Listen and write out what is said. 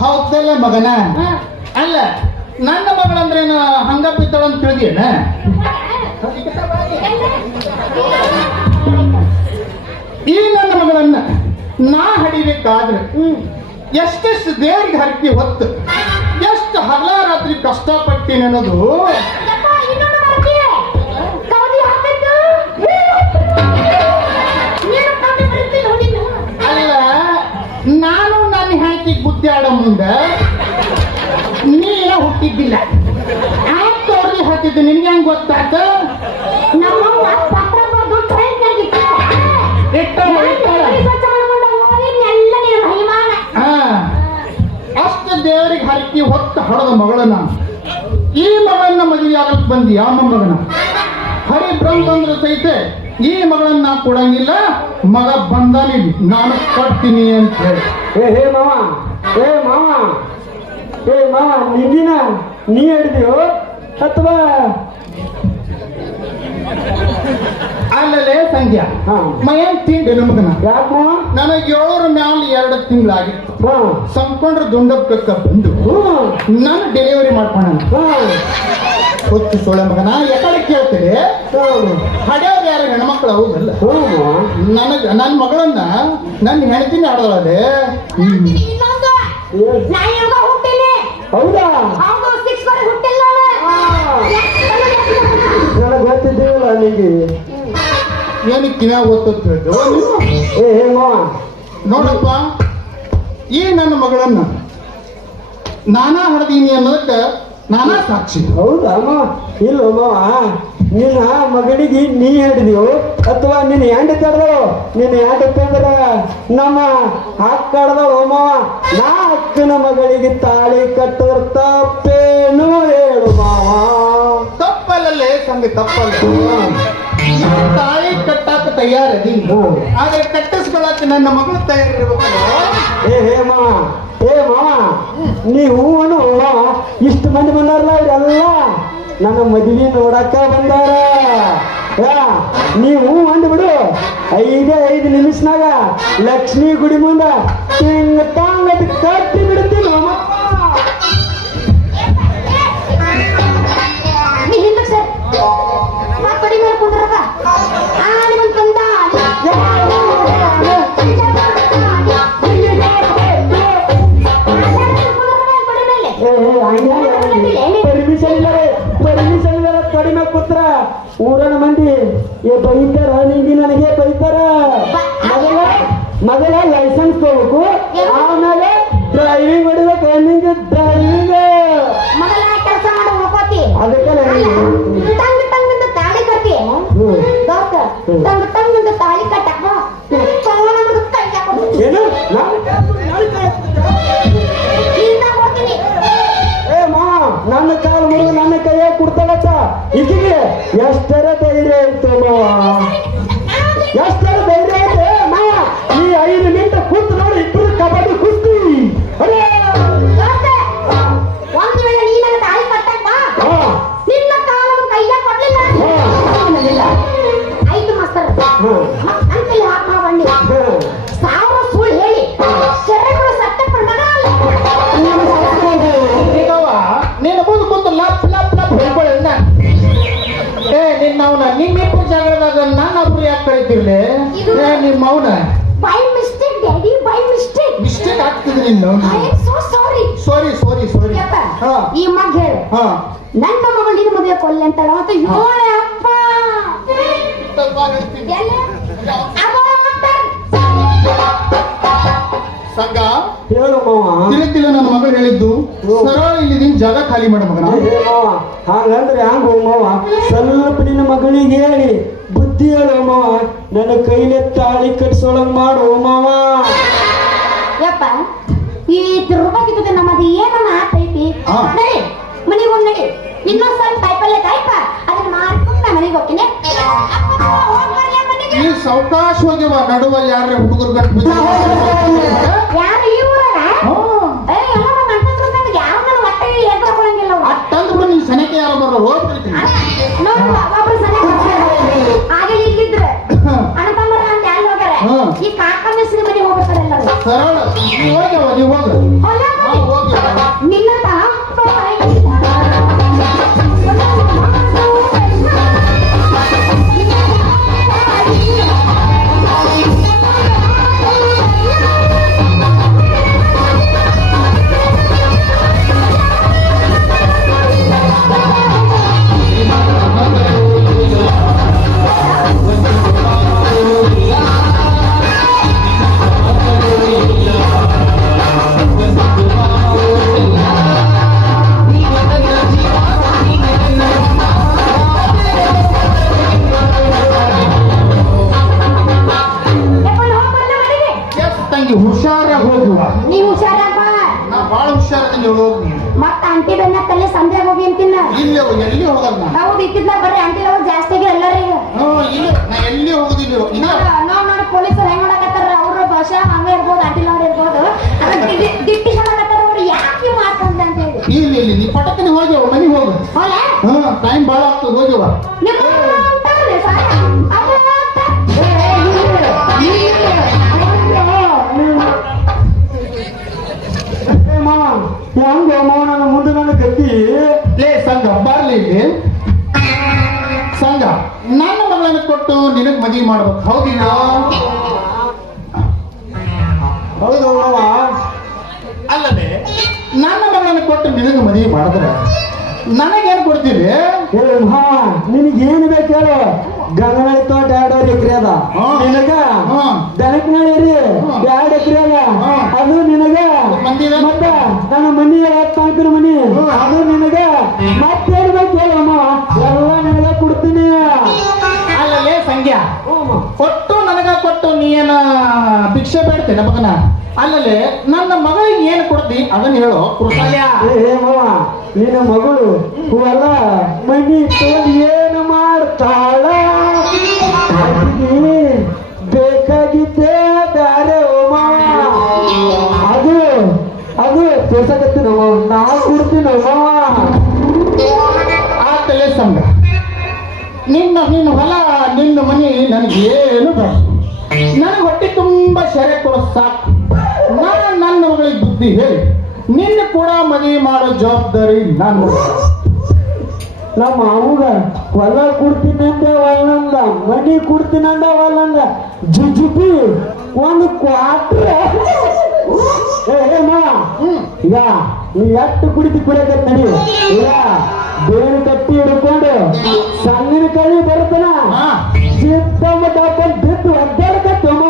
ಹೌದಲ್ಲ ಮಗನ? ಅಲ್ಲ ನನ್ನ ಮಗಳಂದ್ರೇನು ಹಂಗ ಬಿದ್ದಳ ಅಂತ ತಿಳಿದೇನ ಈ ನನ್ನ ಮಗಳನ್ನ ನಾ ಹಡಿಬೇಕಾದ್ರೆ ಎಷ್ಟೆಷ್ಟು ದೇವ್ರಿಗೆ ಹರಕಿ ಹೊತ್ತು ಎಷ್ಟು ಹಗಲ ರಾತ್ರಿ ಕಷ್ಟಪಟ್ಟಿನ ಅನ್ನೋದು ಆಡೋ ಮುಂದೆ ನೀನ ಹುಟ್ಟಿದ್ದಿಲ್ಲ. ಆಪ್ ತೋರ್ಲಿ ಹಾಕಿದ್ದು ನಿನ್ಗೆ ಹೆಂಗ್ ಗೊತ್ತಾತ ಅಷ್ಟು ದೇವರಿಗೆ ಹರಕಿ ಹೊತ್ತು ಹೊಡೆದ ಮಗಳ ನಾನು ಈ ಮಗಳನ್ನ ಮದುವೆ ಆಗಕ್ ಬಂದಿ ಆ ಮೊಮ್ಮಗನ ಹರಿ ಬ್ರಹ್ಮಂದ್ರ ಸಹಿತ ಈ ಮಗಳನ್ನ ನಾ ಕೊಡಂಗಿಲ್ಲ ಮಗ ಬಂದಾನಿ ನಾನು ಕೊಡ್ತೀನಿ ಅಂತ ಹೇಳಿ. ಏ ಹೇ ಮಾವ. ಏ ಮಾವ ಏ ಮಾವ ನಿಧಿನ ನೀ ಹಿಡಿದೀವೋ ಅಥವಾ ಅಲ್ಲಲ್ಲೇ ಸಂಖ್ಯಾ. ಮೈಯನ್ ತಿಂಡಿ ನಮಗನ ಯಾಕೆ ನನಗೆ ಏಳರ ಮ್ಯಾಲ ಎರಡು ತಿಂಗಳಾಗಿತ್ತು. ಆಗಿತ್ತು ಸಂಕೊಂಡ್ರ ದುಂಡಪ್ಪಕ್ಕ ಬಂದು ನಾನು ಡೆಲಿವರಿ ಮಾಡ್ಕೊಂಡ ಹೊತ್ತು ಸೋಳೆ ಮಗನ ಯಾಕಡೆ ಕೇಳ್ತೇವೆ ಹಡ್ಯಾರ ಯಾರು ಹೆಣ್ಮಕ್ಳು ಹೌದಲ್ಲ? ನನಗ ನನ್ನ ಮಗಳನ್ನ ನನ್ನ ಹೆಂಡತಿನ ಆಡೋದೇ ಇನ್ನೊಂದು, ಏನ್? ನಾ ಇವಾಗ ಹೌದಾ? ಹೌದು, ಹುಟ್ಟಿಲ್ಲ. ನನಗೆ ಗೊತ್ತಿದ್ದೀವಲ್ಲ ಏನಕ್ಕೆ ಕಿವ್ಯಾಗ ಓದ್ತದ್ ಹೇಳ್ದು ಏ ಹೇ ಮಾವ ನೋಡಪ್ಪ ಈ ನನ್ನ ಮಗಳನ್ನ ನಾನಾ ಹಡದೀನಿ ಅನ್ನೋದಕ್ಕೆ ನಾನಾ ಸಾಕ್ಷಿ. ಹೌದಾ ಅಮ್ಮ? ಇಲ್ಲ ನಿನ್ನ ಮಗಳಿಗೆ ನೀ ಹಿಡಿದೆವು ಅಥವಾ ನಿನ್ನ ಹೆಂಡ ತಡ್ದಳು ನಿನ್ನ ಹೆಂಡ ತಂದ್ರ ನಮ್ಮ ಕಡ್ದಳು ಮಾವ ನಾ ಅಕ್ಕನ ಮಗಳಿಗೆ ತಾಳಿ ಕಟ್ಟದ್ರ ತಪ್ಪೇನು ಹೇಳು ಮಾವ? ತಪ್ಪಲ್ಲೇ. ತಂದೆ ತಪ್ಪಲ್ಲ ತಾಳಿ ಕಟ್ಟಾಕ ತಯಾರದಿ ನೀನು ಆದ್ರೆ ಕಟ್ಟಿಸ್ಕೊಳಕ್ಕೆ ನನ್ನ ಮಗಳು ತಯಾರಿರ್ಬೇಕು ಏ ಹೇ ಮಾವ ಏ ಮಾವ ನೀ ಹೂವನು ಮಾವ ಇಷ್ಟು ಮಂದಿ ಬಂದಾರಲ್ಲ ಅವರೆಲ್ಲ? ನನ್ನ ಮದುವೆ ನೋಡಕ್ಕ ಬಂದಾರ. ಯಾ, ನೀ ಹೂ ಅಂದ್ಬಿಡು ಐದೇ ಐದು ನಿಮಿಷನಾಗ ಲಕ್ಷ್ಮಿ ಗುಡಿ ಮುಂದ ಹಿಂಗ ಅಂತ ಕಟ್ಟಿ ಬಿಡ್ತೀನಿ ಊರನ ಮಂದಿ ಏ ಬೈತಾರ? ನಿಂಗೆ ನನಗೆ ಬೈತಾರ? ಮೊದಲ ಮೊದಲ ಲೈಸೆನ್ಸ್ ತಗೋಬೇಕು. ಆಮೇಲೆ ಡ್ರೈವಿಂಗ್ ಹೊಡಿಬೇಕು. ನನ್ನ ಒಬ್ರು ಯಾಕೆ ಕರೀತಿರ್ಲಿ? ನಿಮ್ ನಿಮ್ಮ ಅವನ by mistake daddy by mistake mistake ಆಗ್ತಿದೆ ನಿನ್ನ. I am so sorry sorry sorry sorry ಹಾ. ಈ ಮಗ ಹೇಳು. ಹಾ. ನನ್ನ ಮಗಳು ನಿನ್ನ ಮದುವೆ ಕೊಲ್ಲಿ ಅಂತಾಳ. ಅಂತ ಯೋಳೆ ಅಪ್ಪ. ಸಂಘ ಹೇಳು ತಿಳಿತಿಲ್ಲ ನನ್ನ ಮಗಳು ಹೇಳಿದ್ದು. ಸರಳ ಇಲ್ಲಿದ್ದೀನಿ ಜಾಗ ಖಾಲಿ ಮಾಡ ಮಗನ. ಹಾಗಂದ್ರೆ ಹ್ಯಾಂಗ ಮಾವ. ಸ್ವಲ್ಪ ನಿನ್ನ ಮಗಳಿಗೆ ಹೇಳಿ ಬುದ್ಧಿ ಹೇಳುವ ಮಾವ ನನ್ನ ಕೈಲೇ ತಾಳಿ ಕಟ್ಸೋಳಂಗ್ ಮಾಡು ಮಾವ ಯಪ್ಪ ಈ ತಿರುಗಾಗಿದ್ದದೆ ನಮ್ಮದು ಏನನ್ನ ಆತೈತಿ ಹಾ. ನಡಿ ಮನೆಗೆ ನಡಿ ಇನ್ನೊಂದ್ ಸ್ವಲ್ಪ ಕಾಯಿಪಲ್ಲೆ ಕಾಯ್ಪ ಅದನ್ನ ನಾ ಮನೆಗೆ ಹೋಗ್ತೀನಿ ಅಪ್ಪ, ಹೋಗ್ ಬರ್ಲಿ ಮನೆಗೆ. ಈ ಸಾವಕಾಶವಾಗಿ ನಡುವಲ್ಲಿ ನಡುವ ಯಾರ ಹುಡುಗರು ಯಾರು ಹೋಗ್ಯಾರ ಹಾ. ಈ ಕಾಕ ಮತ್ತ ಆಂಟಿ ಬೆನ್ನ ತಲೆ ಸಂಜೆ ಹೋಗಿ ಅಂತಿನ ಇಲ್ಲ ಹೋಗ್, ಎಲ್ಲಿ ಹೋಗಲ್ಲ ಹೌದು ಬರ್ರಿ ಆಂಟಿ ಲವ್ ಜಾಸ್ತಿ ಎಲ್ಲರಿಗೆ ಹ್ಮ್, ಇಲ್ಲ ನಾ ಎಲ್ಲಿ ಹೋಗುದಿಲ್ಲ ಇಲ್ಲ ನಾವ್ ನೋಡಿ ಪೊಲೀಸರು ಹೆಂಗ್ ಮಾಡಕತ್ತಾರ ಅವ್ರ ಭಾಷೆ ಹಂಗ ಇರ್ಬೋದು ಆಂಟಿ ಲವ್ ಇರ್ಬೋದು. ದಿಟ್ಟಿ- ಹೇಳಕತ್ತಾರ ಅವ್ರು ಯಾಕೆ ಮಾತಂದ ಅಂತ ಹೇಳಿ. ಇಲ್ಲಿ ಇಲ್ಲಿ ನೀ ಪಟಕನೆ ಹೋಗಿ ಅವ್ರ ಮನೆಗೆ ಹೋಗು. ಹಾ ಟೈಮ್ ಭಾಳ ಆಗ್ತದೆ ಹೋಗಿವ ನನ್ನ ಮುಂದೆ ನನ್ನ ಗತಿ ಲೇ ಸಂಘ ಬರ್ಲಿ ಇಲ್ಲಿ. ಸಂಘ ನನ್ನ ಮಗಳನ್ನು ಕೊಟ್ಟು ನಿನಗ್ ಮದುವೆ ಮಾಡ್ಬೇಕು. ಹೌದಿಲ್ಲ ಹೌದು ಅಲ್ಲದೆ, ನನ್ನ ಮಗಳನ್ನು ಕೊಟ್ಟು ನಿನಗೆ ಮದುವೆ ಮಾಡಿದ್ರೆ ನನಗೇನು ಕೊಡ್ತೀವಿ ಏ ಮಾವ ನಿನಗೇನು ಬೇಕು ಹೇಳು. ಗಂಗನಳ್ಳಿ ತೋಟ ಎರಡು ಎಕರೆ ಅದ. ನಿನಗ. ದನಕನಳ್ಳಿ ರೀ. ಎರಡು ಎಕರೆ ಅದ. ಅದು ನಿನಗ? ಮತ್ತ ನನ್ನ ಮನಿ ಎತ್ತಾಂಕನ ಮನಿ. ಅದು ನಿನಗ? ಮತ್ತೆ ಬೇಕು ಹೇಳಮ್ಮ ಎಲ್ಲ ನಿನಗ ಕೊಡ್ತೀನಿ. ಅಲ್ಲಲೇ ಸಂಖ್ಯಾ ಕೊಟ್ಟು ನನಗ ಕೊಟ್ಟು ನೀ ಏನ ಭಿಕ್ಷೆ ಬೇಡ್ತೇನೆ ಮಗನ? ಅಲ್ಲಲ್ಲಿ ನನ್ನ ಮಗಳಿಗೆ ಏನು ಕೊಡ್ತಿ? ಅದನ್ನ ಹೇಳು ಕೃಷಾಲ್ಯ ಏ ಮಾವ ನಿನ್ನ ಮಗಳು ಹೂವಲ್ಲ ಮನಿ ಏನು ಮಾಡ್ತಾಳ? ಬೇಕಾಗಿದ್ದೇ ಬ್ಯಾರೆ ಓ ಅದು ಅದು ಅದು ತೋರ್ಸಕತ್ತೀನಿ ನಾ ಕೊಡ್ತೀನಿ ಮಾವ ಆತಲೇ ಸಂಘ. ನಿನ್ನ ನಿನ್ನ ಹೊಲ ನಿನ್ನ ಮನೆ ನನಗೇನು ಬೇಡ. ನನಗೆ ಹೊಟ್ಟೆ ತುಂಬ ಶರೆ ಕೊಡೋ ಸಾಕು. ನಾನು ನನ್ನ ಮಗಳಿಗೆ ಬುದ್ಧಿ ಹೇಳಿ. ನಿನ್ನ ಕೂಡ ಮದುವೆ ಮಾಡೋ ಜವಾಬ್ದಾರಿ ನಾನು ನಮ್ಮ ಮಾವುಗ ಹೊಲ ಕೊಡ್ತೀನಿ ಅಂದ ಒಲ್ಲಂದ ಮನಿ ಕೊಡ್ತೀನಿ ಅಂದ ಒಲ್ಲಂದ ಜುಜುಬಿ ಒಂದು ಕ್ವಾಟ್ರ ಈಗ ನೀ ಎಷ್ಟು ಕುಡಿದು ಕುಡಿಯಕತ್ ನಡಿ? ಈಗ ಬೇರು ಕಟ್ಟಿ ಹಿಡ್ಕೊಂಡು ಸಣ್ಣಿನ ಕಳಿ ಬರ್ತನ ಸಿದ್ದಮ್ಮ ಡಬ್ಬಲ್ ಬಿದ್ದು ಒದ್ದಾಡಕತ್ತಮ್ಮ